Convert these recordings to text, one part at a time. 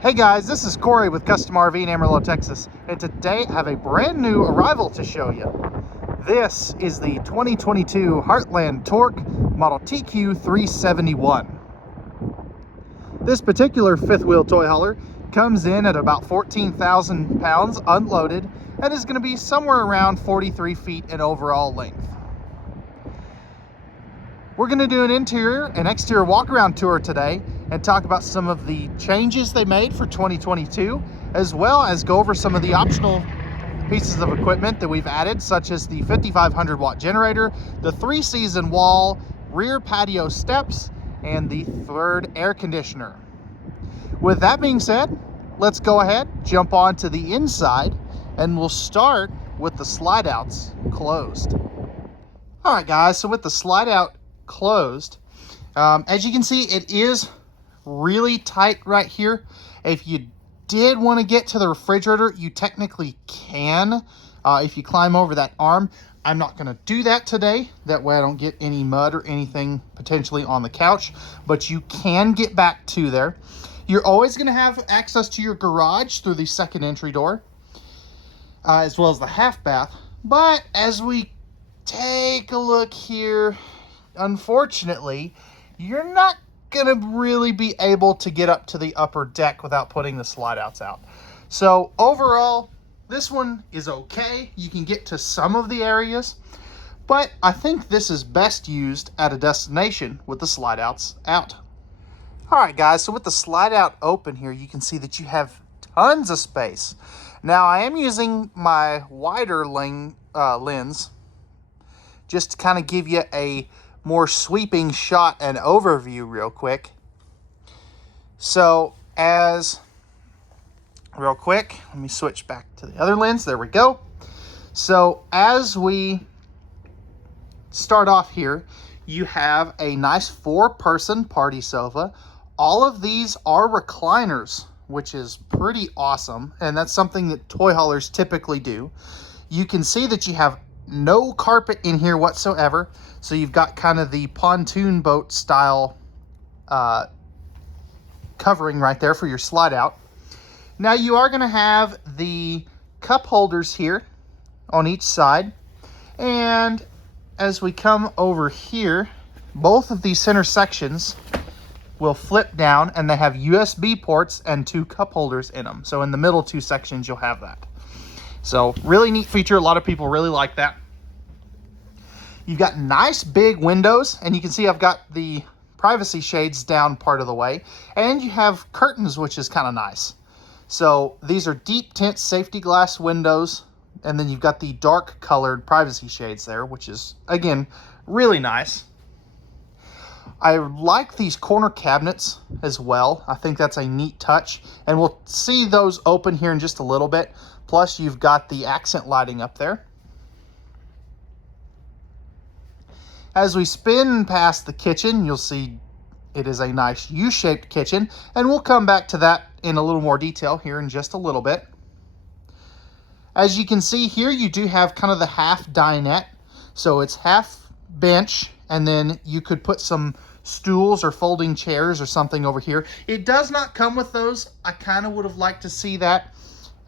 Hey guys, this is Corey with Custom RV in Amarillo, Texas, and today I have a brand new arrival to show you. This is the 2022 Heartland Torque Model TQ371. This particular fifth wheel toy hauler comes in at about 14,000 pounds unloaded and is going to be somewhere around 43 feet in overall length. We're going to do an interior and exterior walk-around tour today and talk about some of the changes they made for 2022, as well as go over some of the optional pieces of equipment that we've added, such as the 5,500 watt generator, the 3-season wall, rear patio steps, and the third air conditioner. With that being said, let's go ahead, jump on to the inside, and we'll start with the slide outs closed. All right guys, so with the slide out closed, as you can see, it is really tight right here. If you did want to get to the refrigerator, you technically can if you climb over that arm. I'm not going to do that today, that way I don't get any mud or anything potentially on the couch, but you can get back to there. You're always going to have access to your garage through the second entry door, as well as the half bath. But as we take a look here, unfortunately, you're not gonna really be able to get up to the upper deck without putting the slide outs out. So overall, this one is okay. You can get to some of the areas, but I think this is best used at a destination with the slide outs out. All right guys, so with the slide out open here, you can see that you have tons of space. Now I am using my wider lens just to kind of give you a more sweeping shot and overview real quick. So real quick, let me switch back to the other lens. There we go. So as we start off here, you have a nice 4-person party sofa. All of these are recliners, which is pretty awesome, and that's something that toy haulers typically do. You can see that you have no carpet in here whatsoever, so you've got kind of the pontoon boat style covering right there for your slide out. Now you are going to have the cup holders here on each side, and as we come over here, both of these center sections will flip down, and they have USB ports and 2 cup holders in them. So in the middle 2 sections you'll have that. So really neat feature. A lot of people really like that. You've got nice big windows, and you can see I've got the privacy shades down part of the way, and you have curtains, which is kind of nice. So these are deep tint safety glass windows, and then you've got the dark colored privacy shades there, which is, again, really nice. I like these corner cabinets as well. I think that's a neat touch, and we'll see those open here in just a little bit. Plus, you've got the accent lighting up there. As we spin past the kitchen, you'll see it is a nice U-shaped kitchen, and we'll come back to that in a little more detail here in just a little bit. As you can see here, you do have kind of the half dinette, so it's half bench, and then you could put some stools or folding chairs or something over here. It does not come with those. I kind of would have liked to see that,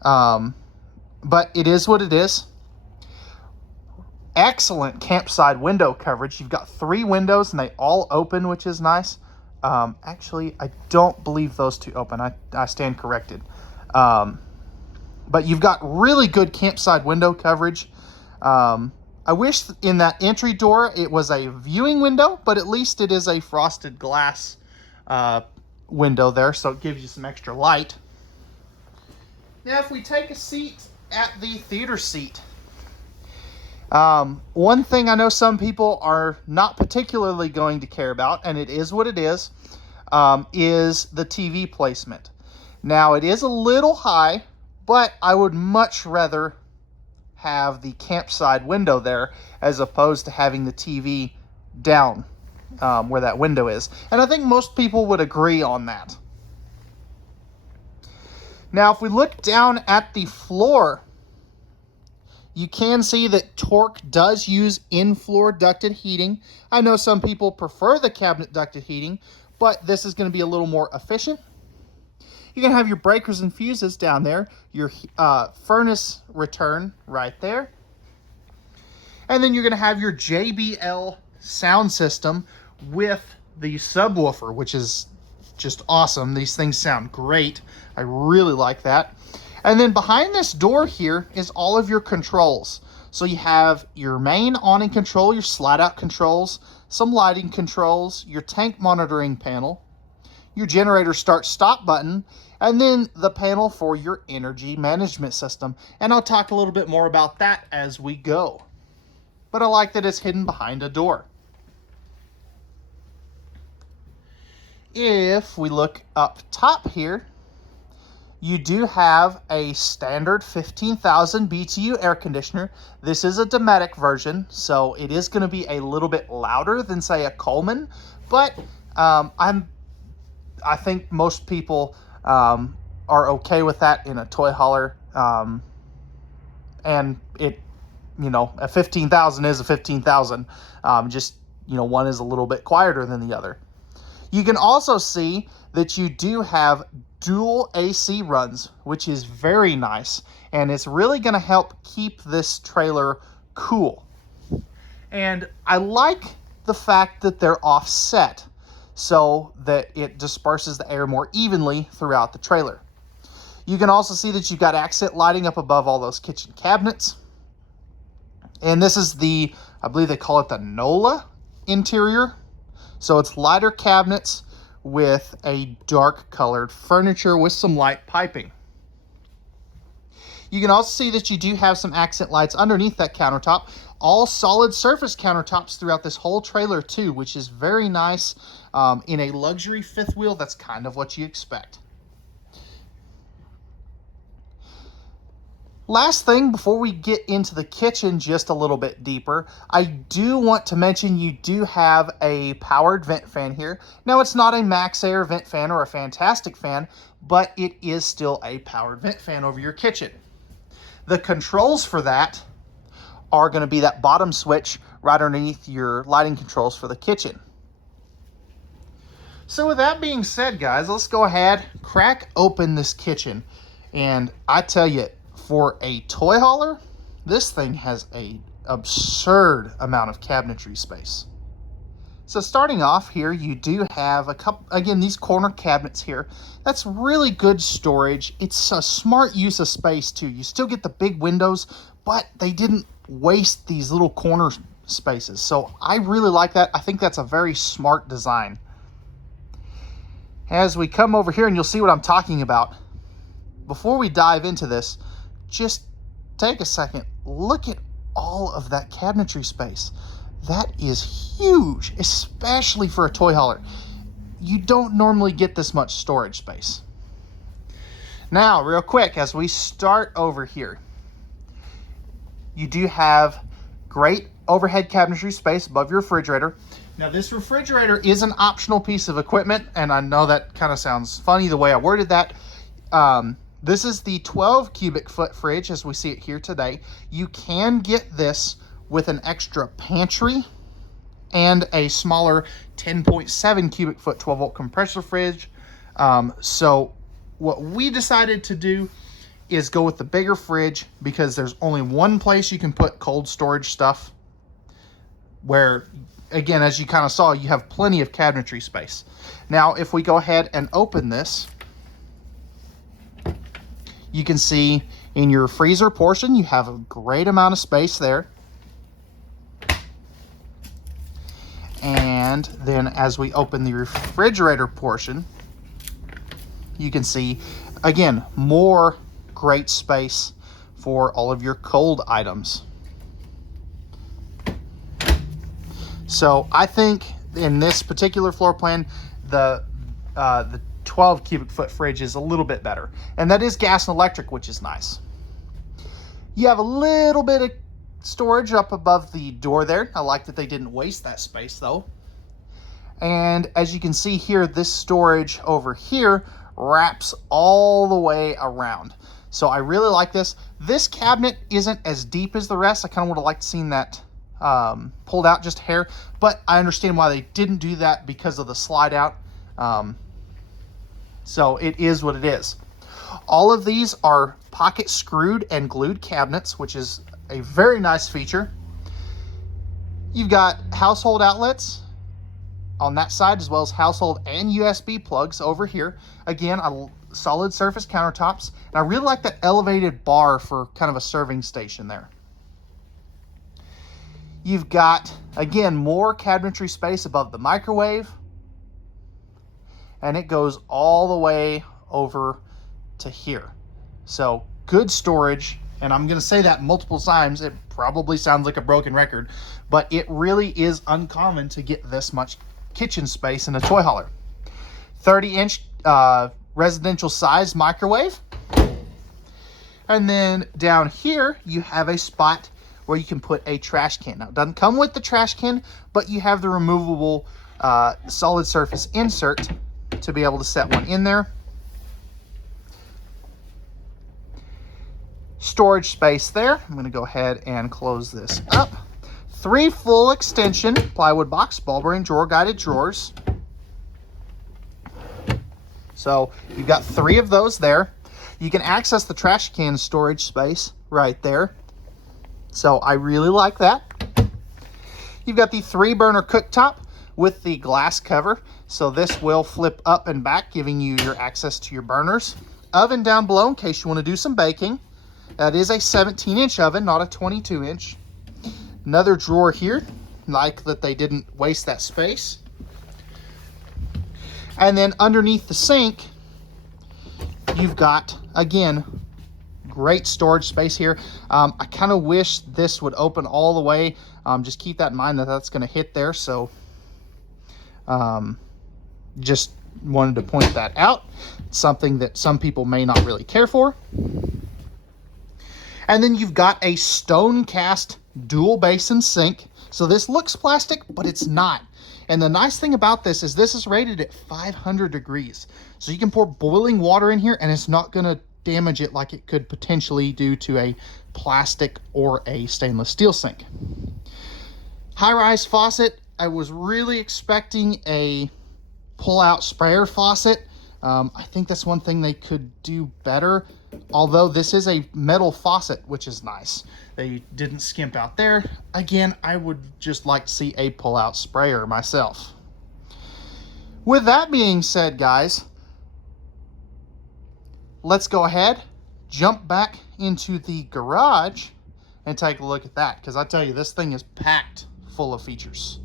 but it is what it is. Excellent campside window coverage. You've got 3 windows and they all open, which is nice. Actually, I don't believe those 2 open. I stand corrected. But you've got really good campside window coverage. I wish in that entry door it was a viewing window, but at least it is a frosted glass window there, so it gives you some extra light. Now, if we take a seat at the theater seat, one thing I know some people are not particularly going to care about, and it is what it is the TV placement. Now, it is a little high, but I would much rather have the campside window there as opposed to having the TV down where that window is. And I think most people would agree on that. Now, if we look down at the floor, you can see that Torque does use in-floor ducted heating. I know some people prefer the cabinet ducted heating, but this is going to be a little more efficient. You're going to have your breakers and fuses down there, your furnace return right there. And then you're going to have your JBL sound system with the subwoofer, which is just awesome. These things sound great. I really like that. And then behind this door here is all of your controls. So you have your main awning control, your slide out controls, some lighting controls, your tank monitoring panel, your generator start stop button, and then the panel for your energy management system. And I'll talk a little bit more about that as we go. But I like that it's hidden behind a door. If we look up top here, you do have a standard 15,000 BTU air conditioner. This is a Dometic version, so it is going to be a little bit louder than, say, a Coleman, but I think most people are okay with that in a toy hauler, and it, you know, a 15,000 is a 15,000. Just, you know, one is a little bit quieter than the other. You can also see that you do have dual AC runs, which is very nice, and it's really going to help keep this trailer cool. And I like the fact that they're offset so that it disperses the air more evenly throughout the trailer. You can also see that you've got accent lighting up above all those kitchen cabinets. And this is the, I believe they call it the NOLA interior. So it's lighter cabinets with a dark colored furniture with some light piping. You can also see that you do have some accent lights underneath that countertop. All solid surface countertops throughout this whole trailer too, which is very nice. In a luxury fifth wheel, that's kind of what you expect. Last thing before we get into the kitchen just a little bit deeper, I do want to mention you do have a powered vent fan here. Now, it's not a Max Air vent fan or a Fantastic fan, but it is still a powered vent fan over your kitchen. The controls for that are going to be that bottom switch right underneath your lighting controls for the kitchen. So with that being said, guys, let's go ahead, crack open this kitchen. And I tell you, for a toy hauler, this thing has an absurd amount of cabinetry space. So starting off here, you do have a couple, again, these corner cabinets here. That's really good storage. It's a smart use of space too. You still get the big windows, but they didn't waste these little corner spaces. So I really like that. I think that's a very smart design. As we come over here, and you'll see what I'm talking about. Before we dive into this, just take a second, look at all of that cabinetry space. That is huge, especially for a toy hauler. You don't normally get this much storage space. Now, real quick, as we start over here, you do have great overhead cabinetry space above your refrigerator. Now, this refrigerator is an optional piece of equipment, and I know that kind of sounds funny the way I worded that. This is the 12 cubic foot fridge as we see it here today. You can get this with an extra pantry and a smaller 10.7 cubic foot 12 volt compressor fridge. So what we decided to do is go with the bigger fridge because there's only one place you can put cold storage stuff, where, again, as you kind of saw, you have plenty of cabinetry space. Now, if we go ahead and open this, you can see in your freezer portion, you have a great amount of space there. And then as we open the refrigerator portion, you can see, again, more great space for all of your cold items. So I think in this particular floor plan, the 12 cubic foot fridge is a little bit better. And that is gas and electric, which is nice. You have a little bit of storage up above the door there. I like that they didn't waste that space though. And as you can see here, this storage over here wraps all the way around. So I really like this. This cabinet isn't as deep as the rest. I kind of would have liked to seen that pulled out just a hair, but I understand why they didn't do that because of the slide out. So it is what it is. All of these are pocket screwed and glued cabinets, which is a very nice feature. You've got household outlets on that side, as well as household and USB plugs over here. Again, solid surface countertops. And I really like that elevated bar for kind of a serving station there. You've got, again, more cabinetry space above the microwave. And it goes all the way over to here. So good storage. And I'm going to say that multiple times. It probably sounds like a broken record, but it really is uncommon to get this much kitchen space in a toy hauler. 30-inch residential size microwave. And then down here, you have a spot where you can put a trash can. Now, it doesn't come with the trash can, but you have the removable solid surface insert to be able to set one in there. Storage space there. I'm going to go ahead and close this up. 3 full extension plywood box, ball bearing drawer, guided drawers. So you've got 3 of those there. You can access the trash can storage space right there. So I really like that. You've got the 3-burner cooktop with the glass cover. So this will flip up and back, giving you your access to your burners. Oven down below in case you want to do some baking. That is a 17-inch oven, not a 22-inch. Another drawer here, like that they didn't waste that space. And then underneath the sink, you've got, again, great storage space here. I kind of wish this would open all the way. Just keep that in mind that that's going to hit there. So just wanted to point that out. It's something that some people may not really care for. And then you've got a stone cast dual basin sink. So this looks plastic, but it's not. And the nice thing about this is rated at 500 degrees. So you can pour boiling water in here and it's not going to damage it like it could potentially do to a plastic or a stainless steel sink. High-rise faucet. I was really expecting a pull-out sprayer faucet. I think that's one thing they could do better. Although this is a metal faucet, which is nice. They didn't skimp out there. Again, I would just like to see a pull-out sprayer myself. With that being said, guys, let's go ahead, jump back into the garage and take a look at that. Because I tell you, this thing is packed full of features.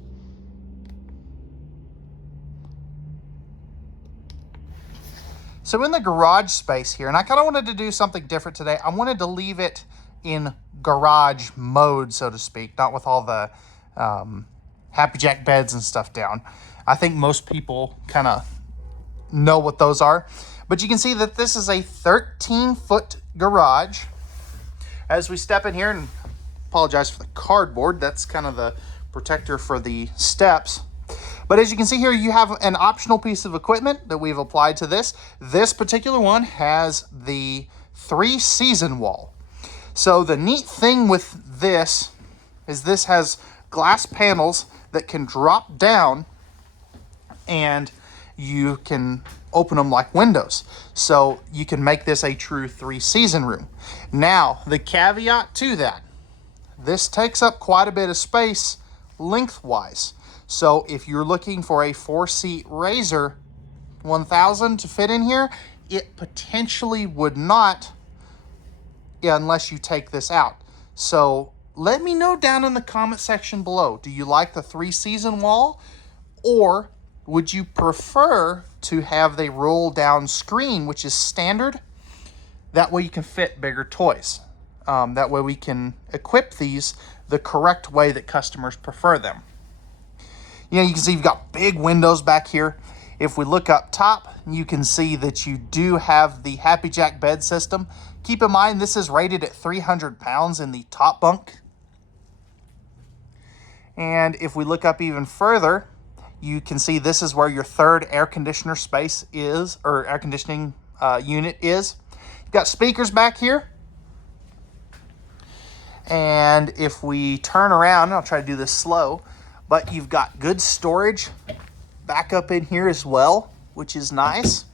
So in the garage space here, and I kind of wanted to do something different today. I wanted to leave it in garage mode, so to speak, not with all the Happy Jack beds and stuff down. I think most people kind of know what those are. But you can see that this is a 13-foot garage. As we step in here, and apologize for the cardboard, that's kind of the protector for the steps. But as you can see here, you have an optional piece of equipment that we've applied to this. This particular one has the 3-season wall. So the neat thing with this is this has glass panels that can drop down and you can open them like windows. So you can make this a true 3-season room. Now, the caveat to that, this takes up quite a bit of space lengthwise. So if you're looking for a 4-seat Razor 1000 to fit in here, it potentially would not, unless you take this out. So let me know down in the comment section below. Do you like the 3-season wall, or would you prefer to have the roll down screen, which is standard? That way you can fit bigger toys. That way we can equip these the correct way that customers prefer them. You know, you can see you've got big windows back here. If we look up top, you can see that you do have the Happy Jack bed system. Keep in mind, this is rated at 300 pounds in the top bunk. And if we look up even further, you can see this is where your third air conditioner space is, or air conditioning unit is. You've got speakers back here. And if we turn around, I'll try to do this slow, but you've got good storage back up in here as well, which is nice.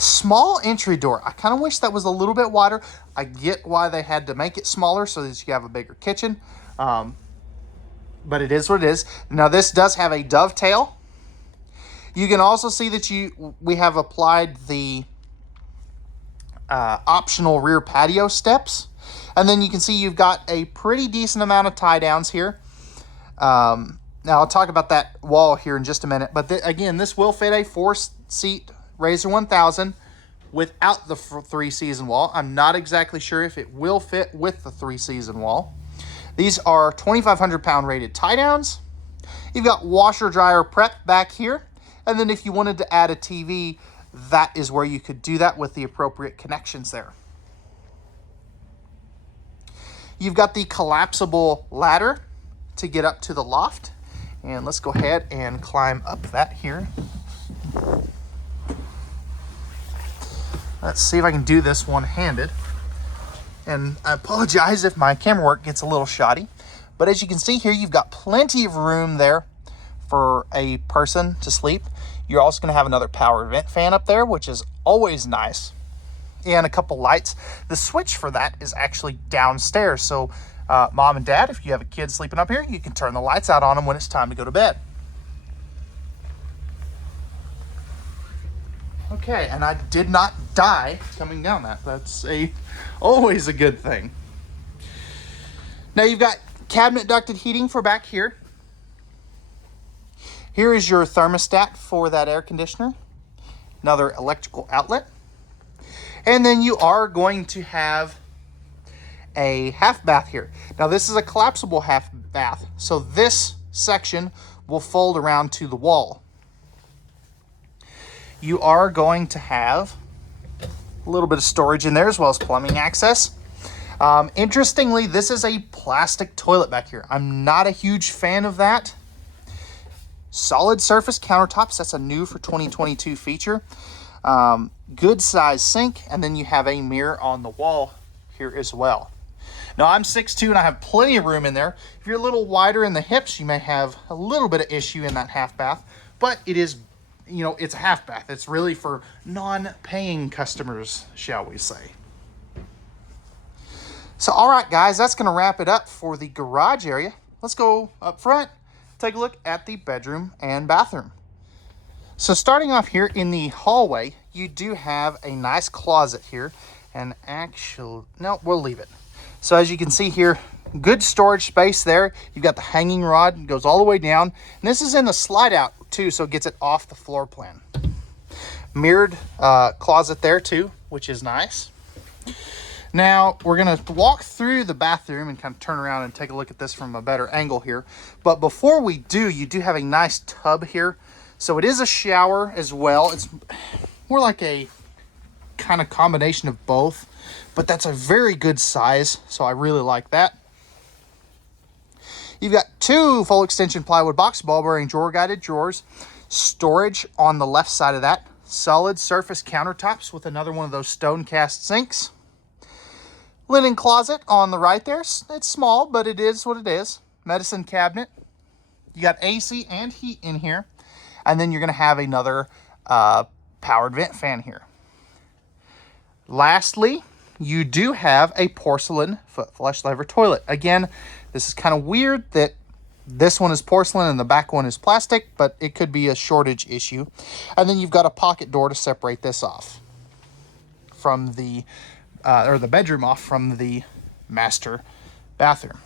Small entry door. I kind of wish that was a little bit wider. I get why they had to make it smaller so that you have a bigger kitchen. But it is what it is. Now this does have a dovetail. You can also see that we have applied the optional rear patio steps. And then you can see you've got a pretty decent amount of tie downs here. Now I'll talk about that wall here in just a minute. But again, this will fit a 4-seat Razor 1000 without the 3-season wall. I'm not exactly sure if it will fit with the 3-season wall. These are 2,500 pound rated tie downs. You've got washer dryer prep back here. And then if you wanted to add a TV, that is where you could do that with the appropriate connections there. You've got the collapsible ladder to get up to the loft. And let's go ahead and climb up that here. Let's see if I can do this one-handed. And I apologize if my camera work gets a little shoddy. But as you can see here, you've got plenty of room there for a person to sleep. You're also going to have another power vent fan up there, which is always nice. And a couple lights. The switch for that is actually downstairs. So mom and dad, if you have a kid sleeping up here, you can turn the lights out on them when it's time to go to bed. Okay, and I did not die coming down that. That's always a good thing. Now you've got cabinet ducted heating for back here. Here is your thermostat for that air conditioner. Another electrical outlet. And then you are going to have a half bath here. Now this is a collapsible half bath, so this section will fold around to the wall. You are going to have a little bit of storage in there as well as plumbing access. Interestingly, this is a plastic toilet back here. I'm not a huge fan of that. Solid surface countertops, that's a new for 2022 feature. Good size sink, and then you have a mirror on the wall here as well. Now I'm 6'2" and I have plenty of room in there. If you're a little wider in the hips, you may have a little bit of issue in that half bath, but it is, you know, it's a half bath. It's really for non-paying customers, shall we say. So, all right, guys, that's going to wrap it up for the garage area. Let's go up front, take a look at the bedroom and bathroom. So starting off here in the hallway, you do have a nice closet here. And actually, no, we'll leave it. So as you can see here, good storage space there. You've got the hanging rod, it goes all the way down. And this is in the slide out too, so it gets it off the floor plan. Mirrored closet there too, which is nice. Now we're gonna walk through the bathroom and kind of turn around and take a look at this from a better angle here. But before we do, you do have a nice tub here. So it is a shower as well. It's more like a kind of combination of both, but that's a very good size, so I really like that. You've got two full extension plywood box ball bearing drawer guided drawers, storage on the left side of that, solid surface countertops with another one of those stone cast sinks, linen closet on the right there. It's small, but it is what it is. Medicine cabinet. You got AC and heat in here, and then you're going to have another powered vent fan here. Lastly, you do have a porcelain foot flush lever toilet. Again, this is kind of weird that this one is porcelain and the back one is plastic, but it could be a shortage issue. And then you've got a pocket door to separate this off from the, or the bedroom off from the master bathroom.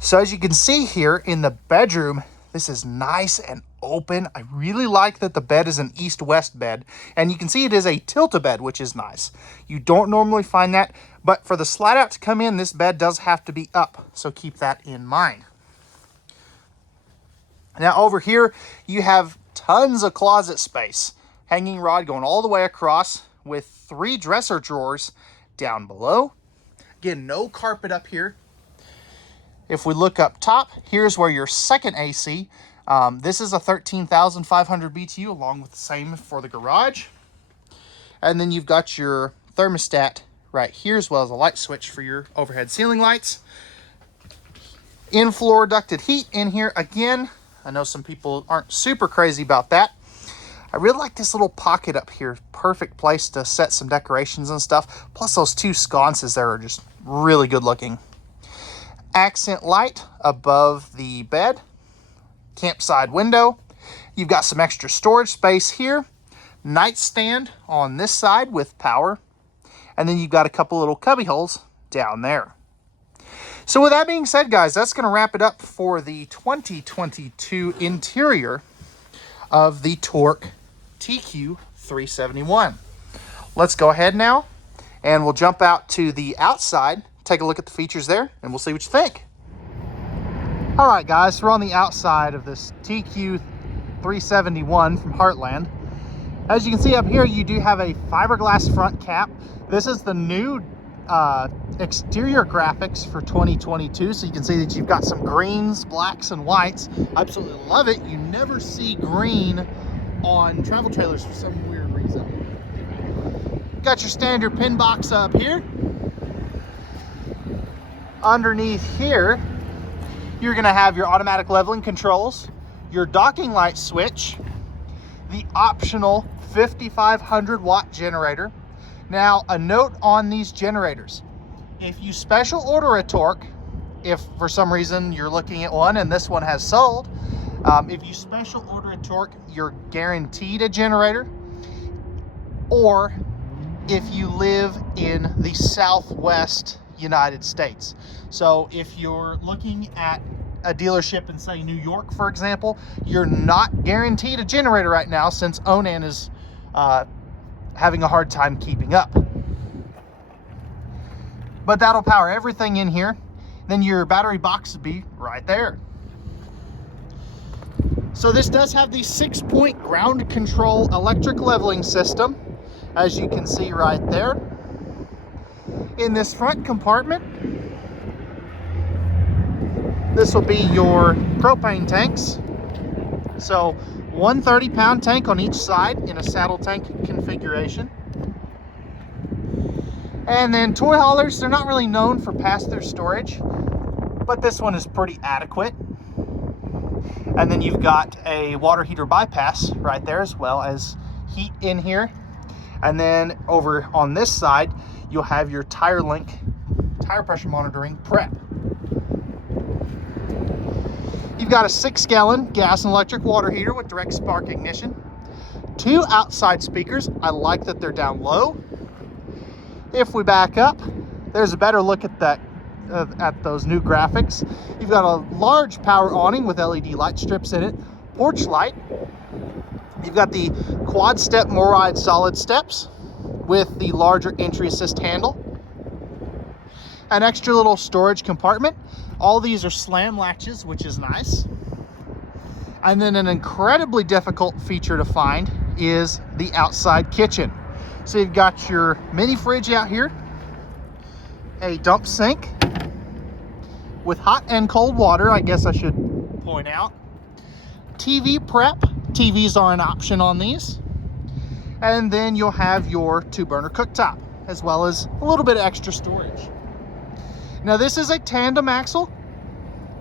So as you can see here in the bedroom, this is nice and open. I really like that the bed is an east-west bed, and you can see it is a tilt-a-bed, which is nice. You don't normally find that, but for the slide out to come in, this bed does have to be up, so keep that in mind. Now over here, you have tons of closet space. Hanging rod going all the way across with 3 dresser drawers down below. Again, no carpet up here. If we look up top, here's where your second AC. This is a 13,500 BTU, along with the same for the garage. And then you've got your thermostat right here, as well as a light switch for your overhead ceiling lights. In-floor ducted heat in here again. I know some people aren't super crazy about that. I really like this little pocket up here. Perfect place to set some decorations and stuff. Plus those two sconces there are just really good looking. Accent light above the bed. Campside window. You've got some extra storage space here. Nightstand on this side with power. And then you've got a couple little cubby holes down there. So with that being said, guys, that's going to wrap it up for the 2022 interior of the Torque TQ371. Let's go ahead now and we'll jump out to the outside, take a look at the features there, and we'll see what you think. All right, guys, we're on the outside of this TQ371 from Heartland. As you can see up here, you do have a fiberglass front cap. This is the new exterior graphics for 2022, so you can see that you've got some greens, blacks, and whites. I absolutely love it. You never see green on travel trailers for some weird reason. Got your standard pin box up here. Underneath here, you're going to have your automatic leveling controls, your docking light switch, the optional 5500 watt generator. Now, a note on these generators: if you special order a Torque, if for some reason you're looking at one and this one has sold, if you special order a Torque, you're guaranteed a generator. Or if you live in the Southwest United States. So if you're looking at a dealership in, say, New York, for example, you're not guaranteed a generator right now since Onan is having a hard time keeping up. But that'll power everything in here. Then your battery box will be right there. So this does have the 6-point ground control electric leveling system, as you can see right there. In this front compartment, this will be your propane tanks. So 130-pound tank on each side in a saddle tank configuration. And then toy haulers, they're not really known for pass-through storage, but this one is pretty adequate. And then you've got a water heater bypass right there, as well as heat in here. And then over on this side, you'll have your tire link, tire pressure monitoring prep. You've got a 6-gallon gas and electric water heater with direct spark ignition. 2 outside speakers. I like that they're down low. If we back up, there's a better look at that, at those new graphics. You've got a large power awning with LED light strips in it, porch light. You've got the quad step MORryde solid steps with the larger entry assist handle. An extra little storage compartment. All these are slam latches, which is nice. And then an incredibly difficult feature to find is the outside kitchen. So you've got your mini fridge out here, a dump sink with hot and cold water, I guess I should point out. TV prep. TVs are an option on these. And then you'll have your 2-burner cooktop, as well as a little bit of extra storage. Now this is a tandem axle,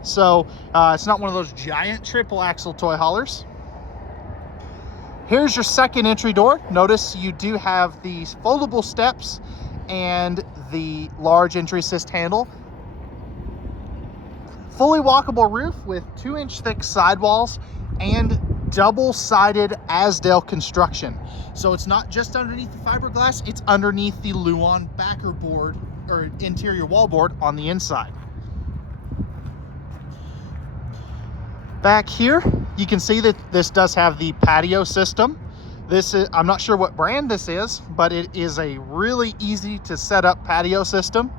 so it's not one of those giant triple axle toy haulers. Here's your second entry door. Notice you do have these foldable steps and the large entry assist handle. Fully walkable roof with 2-inch thick sidewalls and double-sided Asdale construction. So it's not just underneath the fiberglass, it's underneath the Luan backer board or interior wall board on the inside. Back here, you can see that this does have the patio system. This is, I'm not sure what brand this is, but it is a really easy to set up patio system.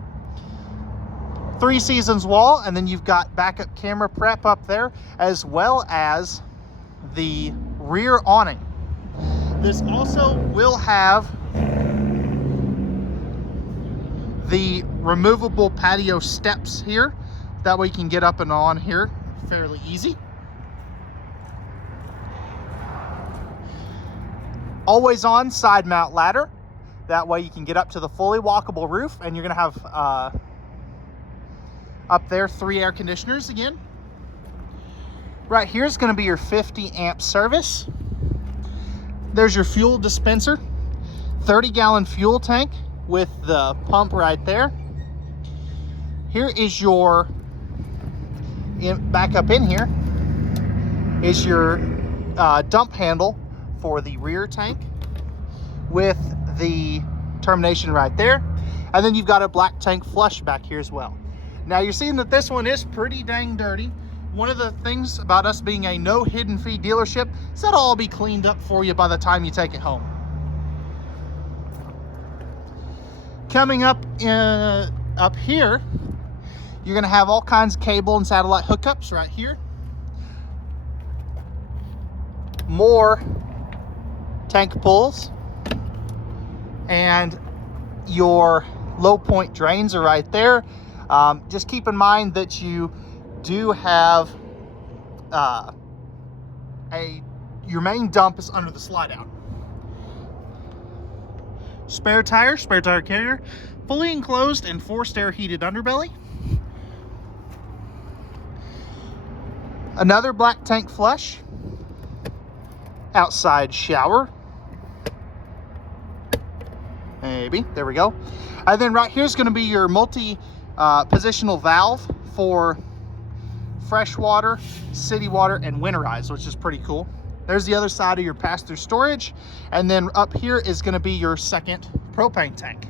3 seasons wall, and then you've got backup camera prep up there, as well as the rear awning. This also will have the removable patio steps here. That way you can get up and on here fairly easy. Always on side mount ladder. That way you can get up to the fully walkable roof, and you're gonna have up there 3 air conditioners again. Right here is going to be your 50 amp service. There's your fuel dispenser, 30-gallon fuel tank with the pump right there. Here is your, back up in here, is your dump handle for the rear tank with the termination right there. And then you've got a black tank flush back here as well. Now you're seeing that this one is pretty dang dirty. One of the things about us being a no hidden fee dealership is that'll all be cleaned up for you by the time you take it home. Coming up here, you're gonna have all kinds of cable and satellite hookups right here. More tank pulls, and your low point drains are right there. Just keep in mind that you do have your main dump is under the slide out. Spare tire carrier, fully enclosed and forced air heated underbelly. Another black tank flush, outside shower. Maybe, there we go. And then right here is going to be your multi-positional valve for freshwater, city water, and winterized, which is pretty cool. There's the other side of your pass-through storage. And then up here is going to be your second propane tank.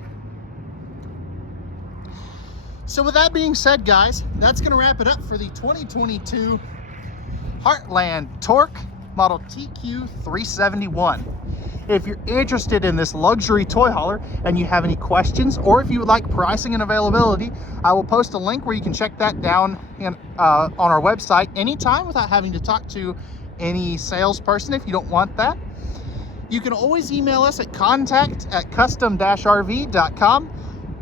So with that being said, guys, that's going to wrap it up for the 2022 Heartland Torque Model TQ371. If you're interested in this luxury toy hauler and you have any questions, or if you would like pricing and availability, I will post a link where you can check that down on our website anytime without having to talk to any salesperson if you don't want that. You can always email us at contact@custom-rv.com,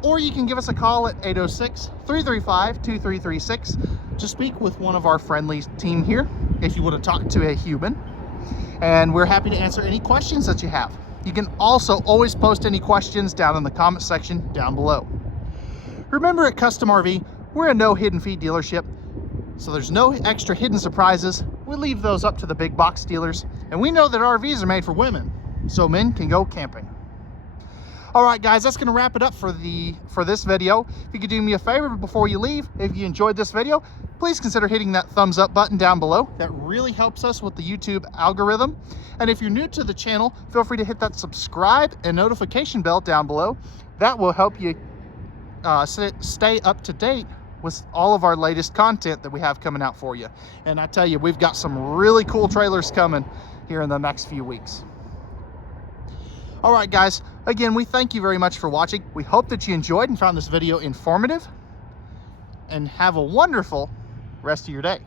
or you can give us a call at 806-335-2336 to speak with one of our friendly team here if you want to talk to a human. And we're happy to answer any questions that you have. You can also always post any questions down in the comment section down below. Remember, at Custom RV, we're a no hidden fee dealership, so there's no extra hidden surprises. We leave those up to the big box dealers, and we know that RVs are made for women, so men can go camping. All right, guys, that's going to wrap it up for this video. If you could do me a favor before you leave, if you enjoyed this video, please consider hitting that thumbs up button down below. That really helps us with the YouTube algorithm. And if you're new to the channel, feel free to hit that subscribe and notification bell down below. That will help you stay up to date with all of our latest content that we have coming out for you. And I tell you, we've got some really cool trailers coming here in the next few weeks. All right, guys, again, we thank you very much for watching. We hope that you enjoyed and found this video informative, and have a wonderful rest of your day.